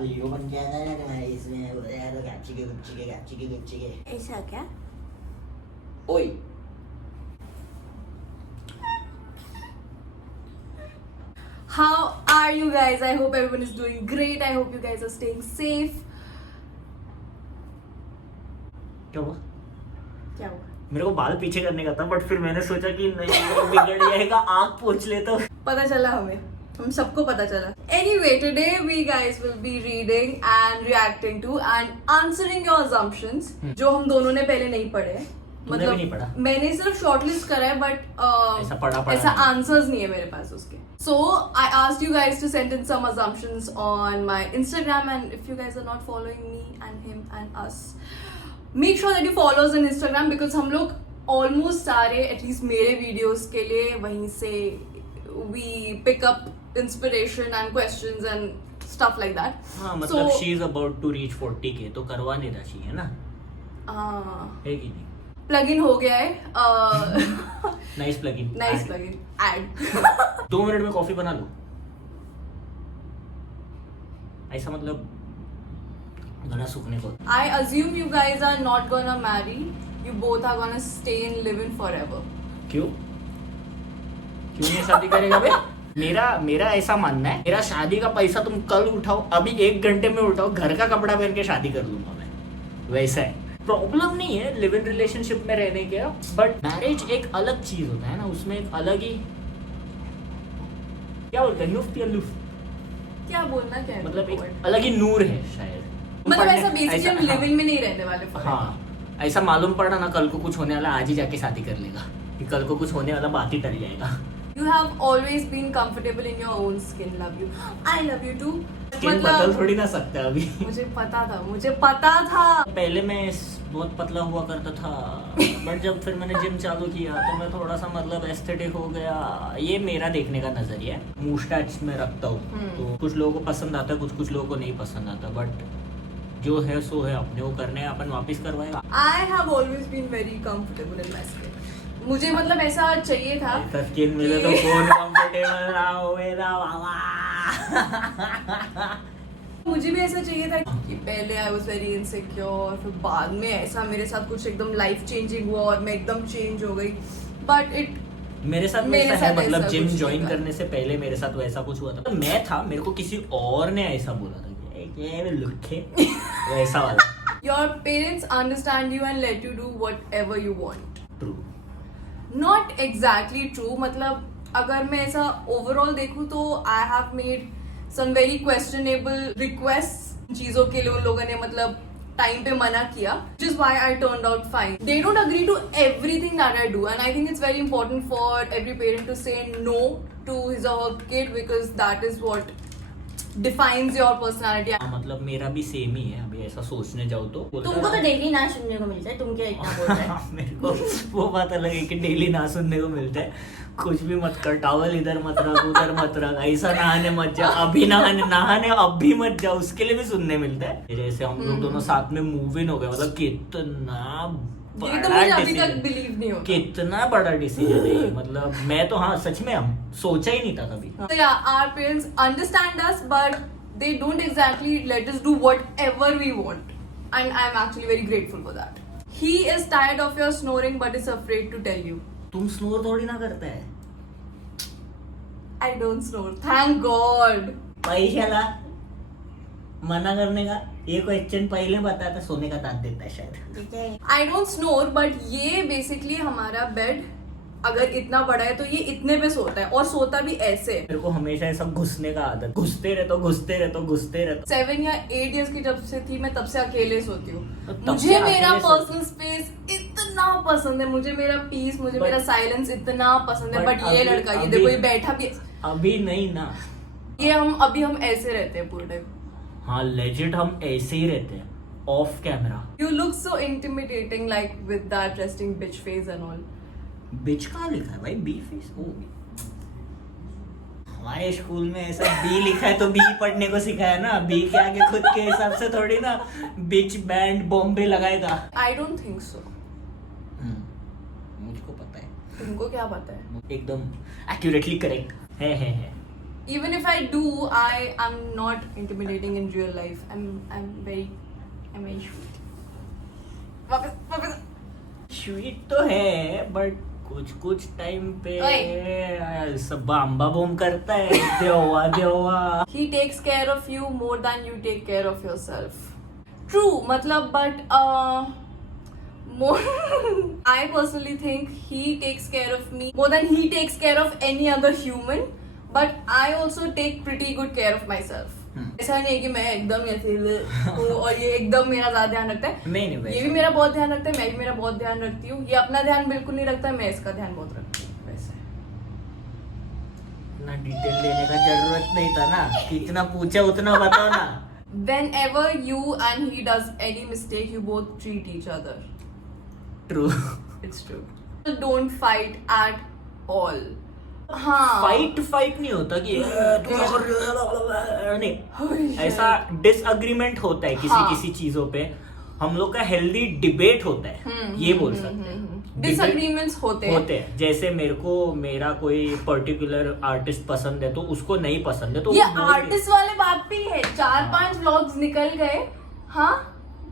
Hero बन के आना है तुम्हारे इसमें बोलेगा तो गच्ची के ऐसा क्या? ओए How are you guys? I hope everyone is doing great. I hope you guys are staying safe. क्या हुआ? क्या हुआ? मेरे को बाल पीछे करने का था बट फिर मैंने सोचा कि नहीं बिगड़ जाएगा, आँख पोंछ ले तो पता चला हमें, हम सबको पता चला. Anyway, today we guys will be reading and reacting to and answering your assumptions जो हम दोनों ने पहले नहीं पढ़े. तूने भी नहीं पढ़ा? मैंने सिर्फ शॉर्टलिस्ट करा है बट ऐसा आंसर्स नहीं है मेरे पास उसके. So I asked you guys to send in some assumptions on my Instagram, and if you guys are not following me and him and us, make sure that you follow us on Instagram because हम लोग almost सारे at least मेरे videos के लिए वहीं से we pick up inspiration and questions and stuff like that. हाँ मतलब she is about to reach 40K तो करवा देना चाहिए ना. है कि नहीं? प्लग इन हो गया है. Nice plug in. एड 2 मिनट में कॉफी बना लो. ऐसा मतलब गला सूखने को. I assume you guys are not gonna marry. You both are gonna stay and live in forever. क्यों नहीं शादी करेगा बे? मेरा ऐसा मानना है, मेरा शादी का पैसा तुम कल उठाओ, अभी 1 घंटे में उठाओ, घर का कपड़ा पहन के शादी कर लूंगा मैं. वैसा है. प्रॉब्लम नहीं है लिव इन रिलेशनशिप में रहने के, बट मैरिज एक अलग चीज होता है ना, उसमें एक अलग ही क्या बोलते हैं लुफ्त या लुफ्त, क्या बोलना क्या है मतलब एक अलग ही नूर है शायद. मतलब ऐसा बेसिकली हम लिव इन में नहीं रहने वाले. हाँ ऐसा मालूम पड़ा ना कल को कुछ होने वाला, आज ही जाके शादी कर लेगा कि कल को कुछ होने वाला बात ही टल जाएगा. You have always been comfortable in your own skin. Love you. I love you too. Skin बदल थोड़ी ना सकता अभी. मुझे पता था. पहले मैं बहुत पतला हुआ करता था बट जब फिर मैंने जिम चालू किया तो मैं थोड़ा सा मतलब एस्थेटिक हो गया. ये मेरा देखने का नजरिया है. मूस्टैच में रखता हूँ तो कुछ लोगों को पसंद आता है, कुछ लोगों को नहीं पसंद आता, बट जो है सो है, अपने को करने अपन वापस करवाएगा. I have always been very comfortable in my skin. मुझे मतलब ऐसा चाहिए था. स्किन मिले तो कौन कंफर्टेबल ना होएगा बाबा. मुझे भी ऐसा चाहिए था कि पहले आई वाज वेरी इनसिक्योर, फिर बाद में ऐसा मेरे साथ कुछ एकदम लाइफ चेंजिंग हुआ और मैं एकदम चेंज हो गई. बट इट मेरे साथ वैसा है, मतलब जिम ज्वाइन करने से पहले मेरे साथ वैसा कुछ हुआ था. मैं था, मेरे को किसी और ने ऐसा बोला था कि लुखे वैसा वाला. Your parents understand you and let you do whatever you want. True. Not exactly true. मतलब अगर मैं ऐसा ओवरऑल देखूं तो I have made some very questionable requests चीजों के लिए उन लोगों ने मतलब टाइम पे मना किया, which is why I turned out fine. They don't agree to everything that I do, and I think it's very important for every parent to say no to his or her kid because that is what defines your personality. मतलब मेरा भी same ही है. अभी ऐसा सोचने जाओ तो तुमको तो डेली ना सुनने को मिलता है, तुम क्या इतना बोल रहे हो? मेरे को वो बात अलग है कि डेली ना सुनने को मिलता है. कुछ भी मत कर, टॉवल इधर मत रख, उधर मत रख, ऐसा नहाने मत जा, अभी नहाने अभी मत जा, उसके लिए भी सुनने मिलता है. जैसे हम लोग दोनों साथ में मूव इन हो गए, मतलब कितना ये तो मुझे अभी तक बिलीव नहीं होता. कितना बड़ा डिसीजन है. मतलब मैं तो हाँ सच में हम सोचा ही नहीं था कभी. So yeah, our parents understand us, but they don't exactly let us do whatever we want, and I'm actually very grateful for that. He is tired of your snoring, but is afraid to tell you. तुम snore थोड़ी ना करता है. I don't snore, thank God. पैशाला मना करने का ये क्वेश्चन पहले बताता, सोने का दांत देता है शायद. I don't snore, but ये basically हमारा बेड अगर इतना बड़ा है तो ये इतने पे सोता है, और सोता भी ऐसे. मेरे को हमेशा ऐसा घुसने का आदत, घुसते रहते. 7 या 8 years की जब से थी मैं तब से अकेले सोती हूँ. तब मुझे से मेरा अकेले पर्सनल स्पेस इतना पसंद है, मुझे मेरा पीस, मुझे मेरा साइलेंस इतना पसंद है. बट ये लड़का, ये देखो ये बैठा भी अभी नहीं ना. ये अभी हम ऐसे रहते हैं पूरे टाइम. हाँ लेजिट हम ऐसे ही रहते हैं of camera. You look so intimidating, like with that resting bitch face and all. बिच कहाँ लिखा है भाई? B face. ओ हमारे स्कूल में ऐसा बी लिखा है तो बी पढ़ने को सिखाया ना. बी के आगे खुद के हिसाब से थोड़ी ना बिच बैंड बॉम्बे लगाएगा. I don't think so. मुझको पता है. तुमको क्या पता है? एकदम एक्यूरेटली करेक्ट है. even if I do, I'm not intimidating in real life. I'm very sweet. वापस स्वीट तो है बट कुछ टाइम पे सब बाम्बा बूम करता है देवा He takes care of you more than you take care of yourself. True, मतलब but more I personally think he takes care of me more than he takes care of any other human. But I also take pretty good care of myself. ऐसा नहीं है कि मैं एकदम ऐसे हूँ और ये एकदम मेरा ज्यादा ध्यान रखता है. नहीं ये भी मेरा बहुत ध्यान रखता है, मैं भी मेरा बहुत ध्यान रखती हूँ. ये अपना ध्यान बिल्कुल नहीं रखता है, मैं इसका ध्यान बहुत रखती हूँ. वैसे इतना डिटेल लेने का जरूरत नहीं था ना, कितना पूछा उतना बताओ ना. whenever you and he does any mistake, you both treat each other. True. It's true. Don't fight at all. हाँ. फाइट नहीं होता कि तू क्या कर रही है, नहीं. ऐसा डिसएग्रीमेंट होता है किसी चीजों पे. हम लोग का हेल्दी डिबेट होता है, ये बोल सकते हैं. डिसएग्रीमेंट्स होते हैं. जैसे मेरा कोई पर्टिकुलर आर्टिस्ट पसंद है तो उसको नहीं पसंद है तो ये आर्टिस्ट वाले बात भी है. 4-5 व्लॉग्स निकल गए. हाँ,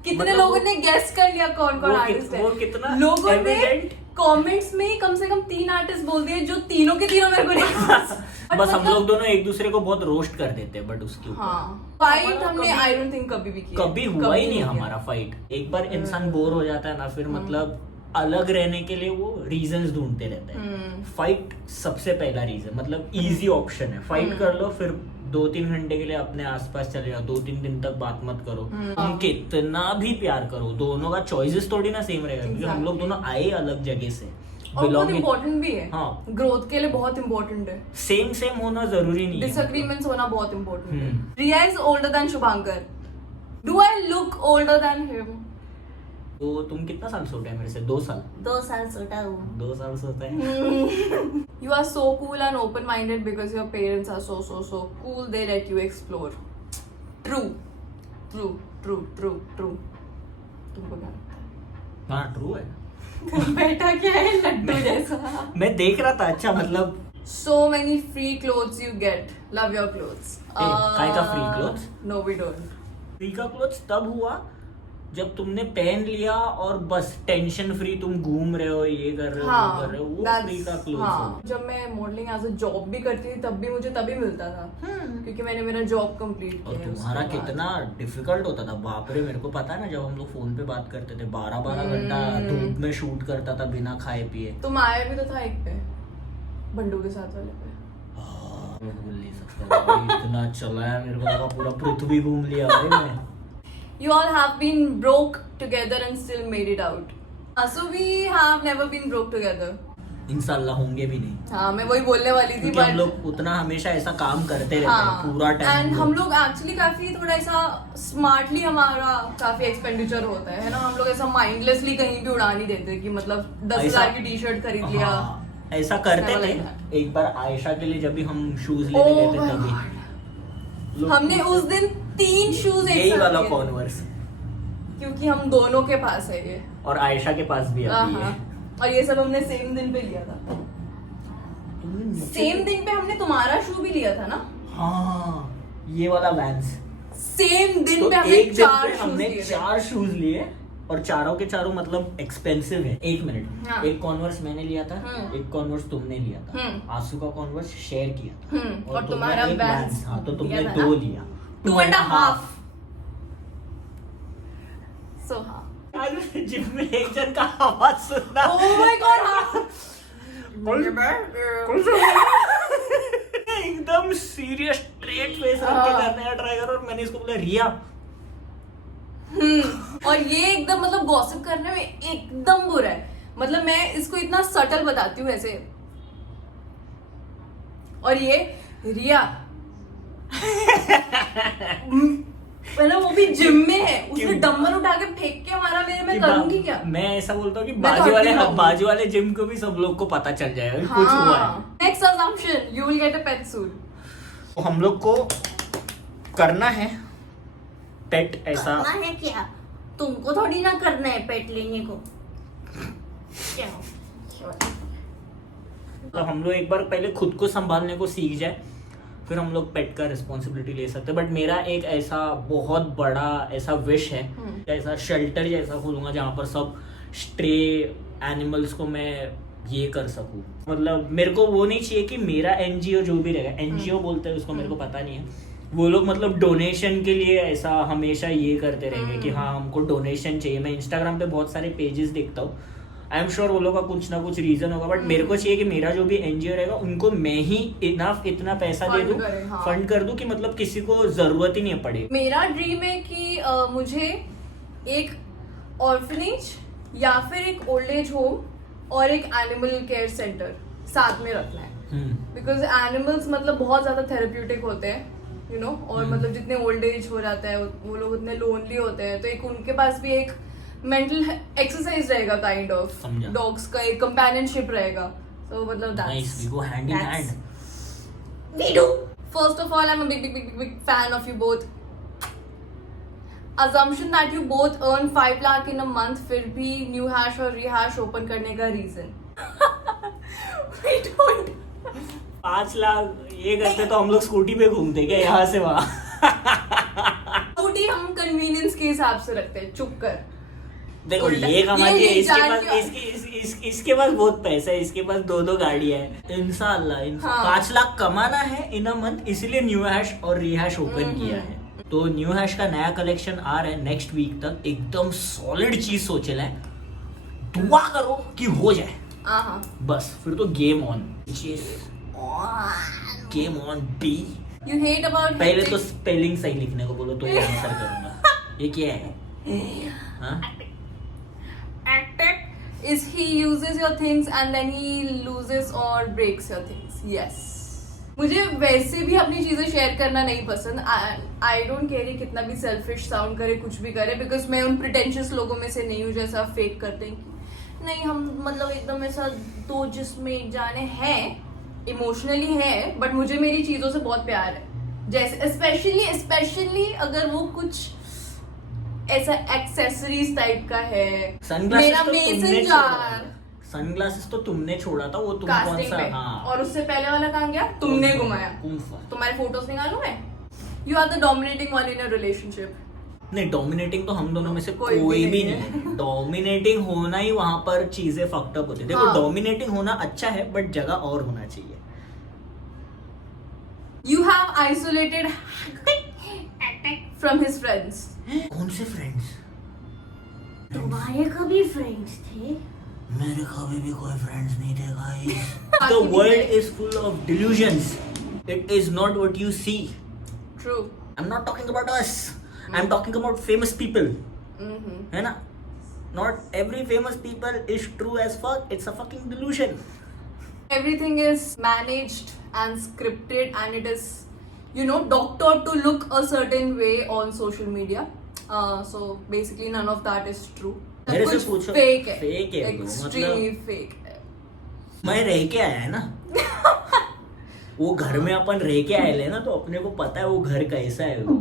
कितने मतलब लोगों ने गेस कर लिया कौन कौन आर्टिस्ट है. वो कितना लोगों ने evident? कमेंट्स में कम से कम 3 आर्टिस्ट बोल दिए जो तीनों के तीनों मेरे को नहीं. बस हम लोग दोनों एक दूसरे को बहुत रोस्ट कर देते हैं बट उसके ऊपर. हाँ, फाइट हमने आई डोंट थिंक कभी भी किया. कभी हुआ ही नहीं हमारा फाइट. एक बार इंसान बोर हो जाता है ना, फिर मतलब अलग रहने के लिए वो रीजंस ढूंढते रहता है. फाइट सबसे पहला रीजन, मतलब इजी ऑप्शन है. फाइट कर लो, फिर 2-3 घंटे के लिए अपने आसपास चले जाओ, 2-3 दिन तक बात मत करो. तुम कितना भी प्यार करो, दोनों का चॉइसेस थोड़ी ना सेम रहेगा, क्योंकि हम लोग दोनों आए अलग जगह से. और बहुत इम्पोर्टेंट भी है. हाँ. ग्रोथ के लिए बहुत इम्पोर्टेंट है. सेम होना जरूरी नहीं है. डिसएग्रीमेंट्स होना बहुत इम्पोर्टेंट है. Riya is older than Shubhankar. Do I look older than him? तो तुम कितना साल छोटे हैं मेरे से? 2 साल. 2 साल छोटा हूँ. 2 साल सोता है. You are so cool and open-minded because your parents are so cool. They let you explore. True. तुमको क्या लगता है? हाँ, ट्रू है. बेटा क्या है लड्डू जैसा. मैं देख रहा था. अच्छा, मतलब So many free clothes you get. Love your clothes. काय का free clothes? No, we don't. Free का क्लोथ्स तब हुआ जब तुमने पहन लिया और बस टेंशन फ्री तुम घूम रहे हो, ये कर रहे हो, वो कर रहे हो, वो फ्री का क्लोथ्स. हाँ, जब मैं मॉडलिंग एज अ जॉब भी करती थी तब भी मुझे तभी मिलता था. क्योंकि मैंने मेरा जॉब कंप्लीट और किया. तुम्हारा कितना डिफिकल्ट होता था, बाप रे. मेरे को पता है ना, जब हम लोग फोन पे बात करते थे 12 घंटा धूप में शूट करता था बिना खाए पिए. तुम आए भी तो था एक पे, बंडू के साथ वाले पे. भूल नहीं सकता भाई, इतना चलाया मेरे को लगा पूरा पृथ्वी घूम लिया भाई मैं. You all have been broke together and still made it out. So we have never been broke together. इंशाल्लाह होंगे भी नहीं. हाँ, मैं वही बोलने वाली थी. क्योंकि हम लोग उतना हमेशा ऐसा काम करते रहते हैं पूरा टाइम. एंड हम लोग एक्चुअली काफी थोड़ा ऐसा स्मार्टली हमारा काफी एक्सपेंडिचर होता है ना. हम लोग ऐसा माइंडलेसली कहीं भी उड़ा नहीं देते कि मतलब 10,000 की टी-शर्ट खरीद लिया. हाँ, ऐसा करते थे. एक बार आयशा के लिए जब भी हम शूज लेने गए थे तभी हमने उस दिन 3 शूज एक यही साथ वाला लिए. कॉन्वर्स, क्योंकि हम दोनों के पास है ये. और आयशा के पास भी अभी है. और ये सब हमने सेम दिन पे लिया था. सेम दिन पे हमने तुम्हारा शू भी लिया था ना. हाँ, ये वाला वैंस. सेम दिन तो पे हमने एक दिन 4 पे शूज हमने लिए थे. 4 शूज लिए और चारों के चारों मतलब एक्सपेंसिव है. 1 मिनट. हाँ. एक कॉन्वर्स मैंने लिया था, एक कॉन्वर्स तुमने लिया था, आंसू का कॉन्वर्स शेयर किया था, और तुम्हारा एक Vans Vans. हाँ, तो तुमने लिया था ना? 2 लिया. 2.5. So हाँ. जिम में एक जन का आवाज सुनना. Oh my God, हाँ. एकदम सीरियस स्ट्रेट फेस रख के करने का ट्राई करो. और मैंने इसको बोला रिया. और ये एकदम मतलब गॉसिप करने में एकदम बुरा है. मतलब मैं इसको इतना सटल बताती हूँ ऐसे. और ये रिया मतलब वो भी जिम में है, उसने डंबल उठा के फेंक के मारा मेरे. मैं करूंगी क्या? मैं ऐसा बोलता हूँ कि मैं तो बाजू वाले जिम को भी सब लोग को पता चल जाएगा कि कुछ हुआ है. Next assumption, you will get a pet soon. तो हम लोग को करना है पेट. ऐसा करना है क्या? तुमको थोड़ी ना करना है पेट लेने को. क्या? तो हम लोग एक बार पहले खुद को संभालने को सीख जाए, फिर हम लोग पेट का रिस्पॉन्सिबिलिटी ले सकते हैं. बट मेरा एक ऐसा बहुत बड़ा ऐसा विश है, ऐसा शेल्टर जैसा खोलूंगा जहाँ पर सब स्ट्रे एनिमल्स को मैं ये कर सकूं. मतलब मेरे को वो नहीं चाहिए कि मेरा एनजीओ जो भी रहेगा, एनजीओ बोलते हैं उसको, मेरे को पता नहीं है, वो लोग मतलब डोनेशन के लिए ऐसा हमेशा ये करते रहेंगे कि हाँ हमको डोनेशन चाहिए. मैं इंस्टाग्राम पे बहुत सारे पेजेस देखता हूँ, आई एम श्योर वो लोग का कुछ ना कुछ रीजन होगा, बट मेरे को चाहिए कि मेरा जो भी एनजीओ रहेगा उनको मैं ही इतना पैसा दे दूं, फंड कर दूं कि मतलब किसी को जरूरत ही नहीं पड़े. मेरा ड्रीम है कि मुझे एक ऑर्फनेज या फिर एक ओल्ड एज होम और एक एनिमल केयर सेंटर साथ में रखना है. बिकॉज एनिमल्स मतलब बहुत ज्यादा थेरेप्यूटिक होते हैं, यू नो, और मतलब जितने ओल्ड एज हो जाता है वो लोग उतने लोनली होते हैं, तो एक उनके पास भी एक मेंटल एक्सरसाइज रहेगा, काइंड ऑफ डॉग्स का एक कंपेनियनशिप रहेगा. सो मतलब nice, we go hand in hand. We do. First of all, I'm a big fan of you both. Assumption that you both earn 5 lakh in a month, फिर भी new hash और रीहैश open करने का reason. We don't. 5 lakh ये करते तो हम लोग स्कूटी पे घूमते क्या यहाँ से वहाँ. स्कूटी हम कन्वीनियंस के हिसाब से रखते हैं. चुप कर. देखो ये कमाती है, इसके पास बहुत पैसा है, इसके पास 2 गाड़ियां है. इंशाल्लाह 5 लाख कमाना है इन अ मंथ, इसीलिए न्यू हैश और रीहैश ओपन किया है. तो न्यू हैश का नया कलेक्शन आ रहा है नेक्स्ट वीक तक. एकदम सॉलिड चीज सोचेला है, दुआ करो कि हो जाए. बस फिर तो game on, game on be. You hate about पहले तो स्पेलिंग सही लिखने को बोलो तो ये आंसर करूंगा. ये क्या है? हाँ? Is he uses your things and then he loses or breaks your things. Yes. मुझे वैसे भी अपनी चीजें शेयर करना नहीं पसंद. आई डोंट केयर कितना भी सेल्फिश साउंड करे, कुछ भी करे, बिकॉज मैं उन प्रिटेंशियस लोगों में से नहीं हूँ जैसा फेक करते हैं कि नहीं हम मतलब एकदम ऐसा तो जिसमें जाने हैं, इमोशनली है, बट मुझे मेरी चीजों से बहुत प्यार है. जैसे स्पेशली अगर वो कुछ ऐसा एक्सेसरीज टाइप का है. मेरा मेसन जार, सनग्लासेस तो तुमने छोड़ा था, वो तुम कौन सा? हाँ. और उससे पहले वाला कहाँ गया? तुमने घुमाया. तुम्हारे फोटोज निकालूं मैं? You are the dominating one in a relationship. नहीं, डोमिनेटिंग तो हम दोनों में से कोई भी नहीं है. डोमिनेटिंग होना ही वहां पर चीजें फक्ड अप होती है. देखो डोमिनेटिंग होना अच्छा है, बट जगह और होना चाहिए. You have isolated from his friends. कौन से फ्रेंड्स? तुम्हारे कभी फ्रेंड्स थे? मेरे कभी भी कोई फ्रेंड्स नहीं थे guys. The world is full of delusions. It is not what you see. True. I'm not talking about us. I'm talking about famous people. है ना? Not every famous people is true as fuck. It's a fucking delusion. Everything is managed and scripted, and it is, you know, doctored to look a certain way on social media. So basically none of that is true. मेरे से पूछो. Fake है. Fake है. Extremely fake है. मैं रह के आया है ना. वो घर में अपन रह के आए ले ना, तो अपने को पता है वो घर कैसा है. वो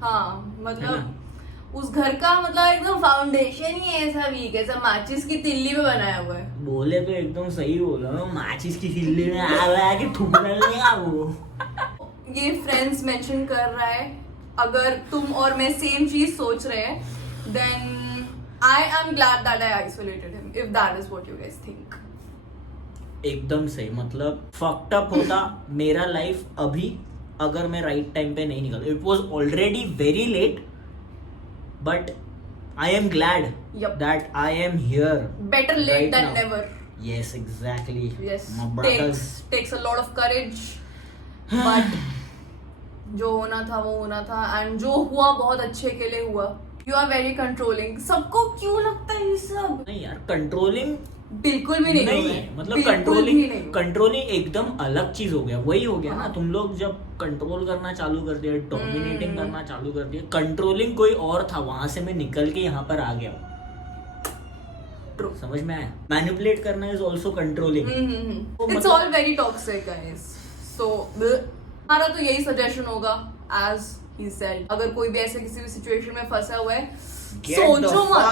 हाँ मतलब उस घर का मतलब एकदम फाउंडेशन ही ऐसा वीक है, सब माचिस की तिल्ली में बनाया हुआ है. बोले तो एकदम सही बोला. माचिस की तिल्ली में आ रहा है कि थूकने लगा वो. ये फ्रेंड्स मेंशन कर रहा है. अगर तुम और मैं सेम चीज सोच रहे हैं, then I am glad that I isolated him, if that is what you guys think. एकदम सही. मतलब fucked up होता मेरा लाइफ अभी अगर मैं राइट टाइम पे नहीं निकल. It was already very late, but I am glad that I am here. Better late right than now. never. Yes, exactly. Yes. My brothers. Takes a lot of courage, but जो होना था वो होना था, and जो हुआ बहुत अच्छे के लिए हुआ. You are very controlling. सबको क्यों लगता है ये सब? नहीं यार, कंट्रोलिंग बिल्कुल भी नहीं है. मतलब कंट्रोलिंग एकदम अलग चीज हो गया. वही हो गया ना, तुम लोग जब कंट्रोल करना चालू कर दिया, डोमिनेटिंग करना चालू कर दिया. कंट्रोलिंग कोई और था, वहां से मैं निकल के यहाँ पर आ गया. समझ में आया? मैनिपुलेट करना is also controlling. It's all very toxic guys. So हमारा तो यही सजेशन होगा, एज he said, अगर कोई भी ऐसे किसी भी सिचुएशन में फंसा हुआ है, सोचो मत.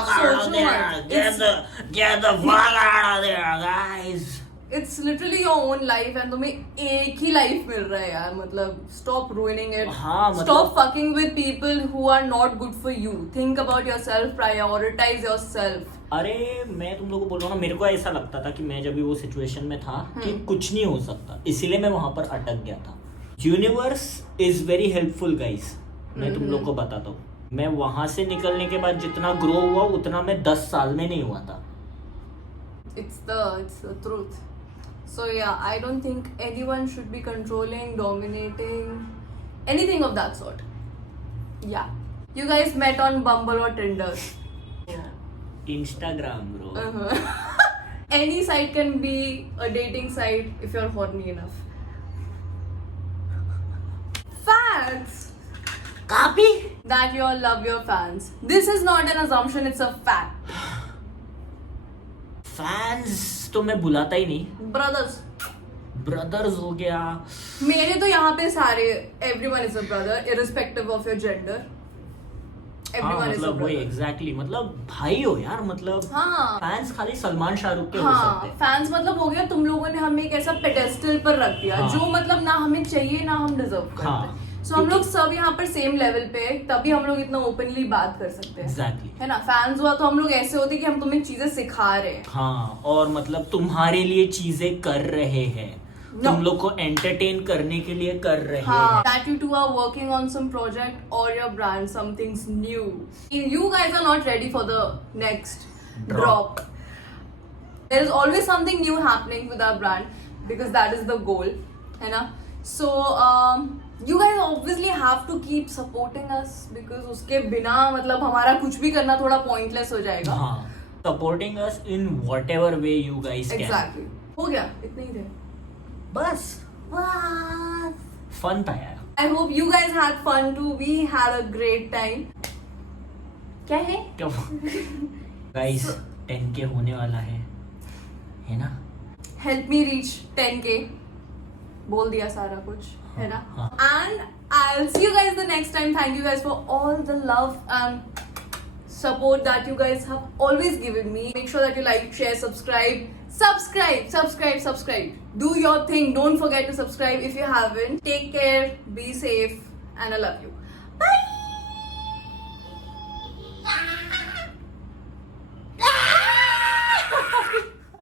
Get the fuck out of there, guys. It's literally your own life and तुम्हें एक ही लाइफ मिल रहा है यार. मतलब स्टॉप रुइनिंग इट. हाँ, मतलब- stop fucking with people who are not good for you. Think about yourself. Prioritise yourself. अरे मैं तुम लोगों को बोल रहा हूँ ना, मेरे को ऐसा लगता था कि मैं जब भी वो सिचुएशन में था कि कुछ नहीं हो सकता, इसीलिए मैं वहां पर अटक गया था. Universe is very helpful guys. मैं तुम लोग को बताता हूँ, मैं वहां से निकलने के बाद जितना ग्रो हुआ उतना मैं 10 साल में नहीं हुआ था. It's the truth. So yeah, I don't think anyone should be controlling, dominating, anything of that sort. Yeah. You guys met on Bumble or Tinder. Yeah. Instagram bro. Any site can be a dating site if you're horny enough. Facts copy that you all love your fans. This is not an assumption, it's a fact. Fans तो मैं बुलाता ही नहीं. Brothers. Brothers हो गया. मेरे तो यहाँ पे सारे everyone is a brother irrespective of your gender. हाँ, Everyone is a मतलब वही brother. एग्जैक्टली, मतलब भाई हो यार. मतलब हाँ. फैंस खाली सलमान शाहरुख के हो हाँ, सकते हैं. फैंस मतलब हो गया तुम लोगों ने हमें एक ऐसा पेडेस्टल पर रख दिया हाँ. जो मतलब ना हमें चाहिए ना हम डिजर्व करते हाँ. हैं. सो हम लोग सब यहाँ पर सेम लेवल पे है, तभी हम लोग इतना ओपनली बात कर सकते हैं. एग्जैक्टली. है ना. फैंस हुआ तो हम लोग ऐसे होते कि हम तुम्हें चीजें सिखा रहे हैं. हाँ, और मतलब तुम्हारे लिए चीजें कर रहे हैं. No. तुम लोग को एंटरटेन करने के लिए कर रहे हाँ, हैं. that you two are working on some project or your brand, something's new. You guys are not ready for the next drop. There is always something new happening with our brand because that is the goal, है ना. So you guys obviously have to keep supporting us because उसके बिना मतलब हमारा कुछ भी करना थोड़ा pointless हो जाएगा. हाँ, supporting us in what ever way you guys can. Exactly. हो गया इतने ही थे. बस फन था यार. I hope you guys had fun too. We had a great time. क्या है? क्या गाइस 10K होने वाला है ना. Help me reach 10K. बोल दिया सारा कुछ, है ना. हाँ. And I'll see you guys the next time. Thank you guys for all the love and support that you guys have always given me. Make sure that you like, share, subscribe. Subscribe. Do your thing. Don't forget to subscribe if you haven't. Take care, be safe, and I love you. Bye.